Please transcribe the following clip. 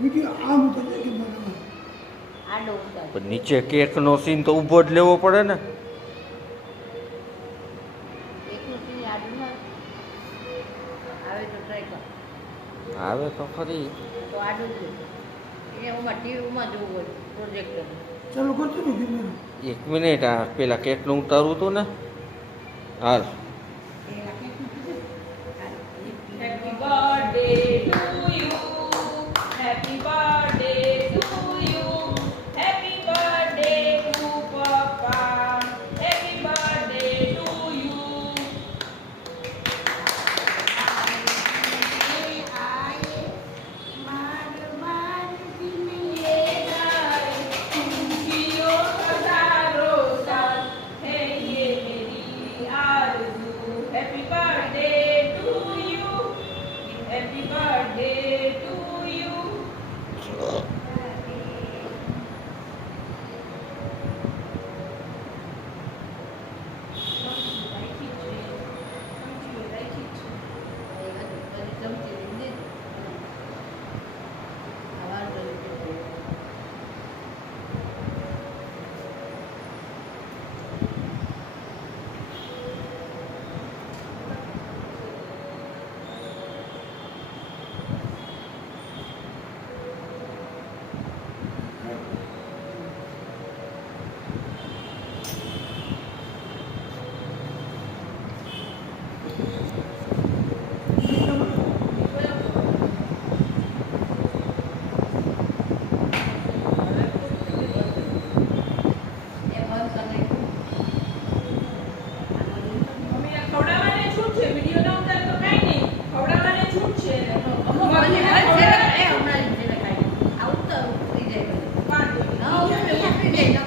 Video આમ ઉતરજે કે મને આડો ઉતાર. પણ નીચે કેકનો સીન તો ઊભો જ લેવો પડે ને. એકનું સીન આડું ન આવે તો ટ્રાય કર. આવે તો ખરી. તો આડું જ એને ઉમાં ટીવીમાં જોવું હોય પ્રોજેક્ટર. ચાલુ કરજો ને કેમેરો. 1 મિનિટ આ પેલા કેકનું ઉતારવું હતું ને. હાલ. Happy birthday to you. Happy birthday to you. Happy birthday to Papa. Happy birthday to you. खुशियों हजारों साल है ये मेरी आरज़ू. Happy birthday to you. Happy birthday to you. ખવડાવવાને છૂટ છે, વિડીયો ના ઉતાર તો કાંઈ નહીં, ખવડાવવાને છૂટ છે. હમણાં જ જેને ખાઈ આવું તો થઈ જાય. વાંધો નહીં. ના, ઉતરી જાય.